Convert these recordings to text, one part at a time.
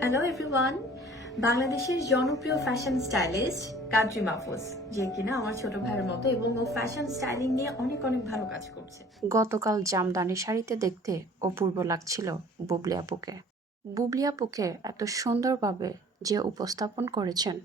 Hello everyone. বাংলাদেশের জনপ্রিয় fashion stylist Kadri Mahfuz, যে কিনা আমার ছোট ভাইয়ের মতো, এবং ও ফ্যাশন স্টাইলিং নিয়ে অনেক অনেক ভালো কাজ করছে। গতকাল জামদানি শাড়িতে দেখতে অপূর্ব লাগছিল বুবলি আপুকে। বুবলি আপুকে এত সুন্দরভাবে যে উপস্থাপন করেছেন,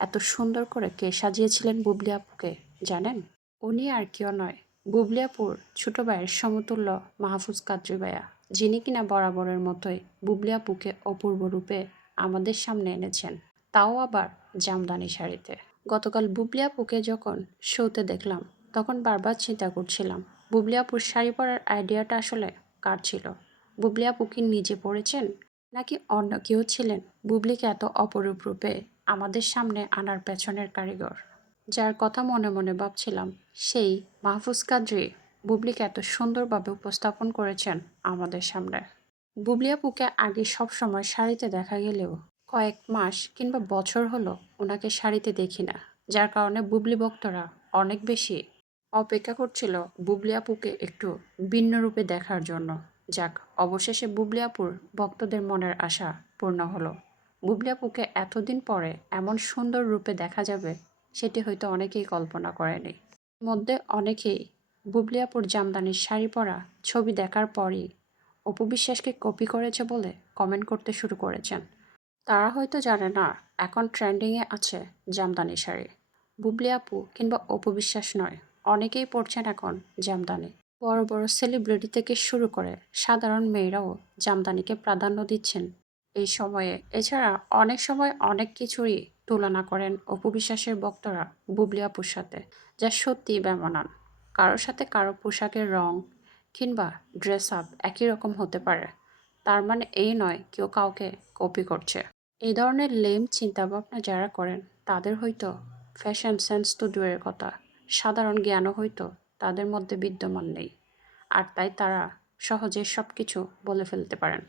এত সুন্দর করে কে সাজিয়েছিলেন বুবলি আপুকে জানেন? উনি আর কেউ নয়, বুবলি আপুর ছোট ভাইয়ের সমতুল্য মাহফুজ কাদ্রি ভাইয়া, যিনি কিনা বরাবরের মতোই বুবলি আপুকে অপূর্ব রূপে আমাদের সামনে এনেছেন, তাও আবার জামদানি শাড়িতে। গতকাল বুবলি আপুকে যখন শোতে দেখলাম, তখন বারবার চিন্তা করছিলাম বুবলি আপুর শাড়ি পরার আইডিয়াটা আসলে কার ছিল। বুবলি আপু কি নিজে পড়েছেন, নাকি অন্য কেউ ছিলেন বুবলিকে এত অপরূপ রূপে আমাদের সামনে আনার পেছনের কারিগর? যার কথা মনে মনে ভাবছিলাম সেই মাহফুজ কাদ্রি বুবলিকে এত সুন্দরভাবে উপস্থাপন করেছেন আমাদের সামনে। বুবলি আপুকে আগে সব সময় শাড়িতে দেখা গেলেও কয়েক মাস কিংবা বছর হলো ওনাকে শাড়িতে দেখি না, যার কারণে বুবলি ভক্তরা অনেক বেশি অপেক্ষা করছিল বুবলি আপুকে একটু ভিন্ন রূপে দেখার জন্য। যাক, অবশেষে বুবলি আপুর ভক্তদের মনের আশা পূর্ণ হলো। বুবলি আপুকে এতদিন পরে এমন সুন্দর রূপে দেখা যাবে, সেটি হয়তো অনেকেই কল্পনা করেনি। মধ্যে অনেকেই বুবলি আপুর জামদানির শাড়ি পরা ছবি দেখার পরই অপু বিশ্বাসকে কপি করেছে বলে কমেন্ট করতে শুরু করেছেন। তারা হয়তো জানে না এখন ট্রেন্ডিংয়ে আছে জামদানি শাড়ি। বুবলি আপু কিংবা অপু বিশ্বাস নয়, অনেকেই পড়ছেন এখন জামদানি। বড় বড় সেলিব্রিটি থেকে শুরু করে সাধারণ মেয়েরাও জামদানিকে প্রাধান্য দিচ্ছেন এই সময়ে। এছাড়া অনেক সময় অনেক কিছুরই তুলনা করেন অপু বিশ্বাসের ভক্তরা বুবলি আপুর সাথে, যা সত্যিই বেমানান। কারোর সাথে কারো পোশাকের রং কিংবা ড্রেস আপ একই রকম হতে পারে, তার মানে এই নয় কেউ কাউকে কপি করছে। এই ধরনের লেম চিন্তাভাবনা যারা করেন তাদের হয়তো ফ্যাশন সেন্স তো দূরের কথা, সাধারণ জ্ঞানও হয়তো তাদের মধ্যে বিদ্যমান নেই। আর তাই তারা সহজে সব কিছু বলে ফেলতে পারেন।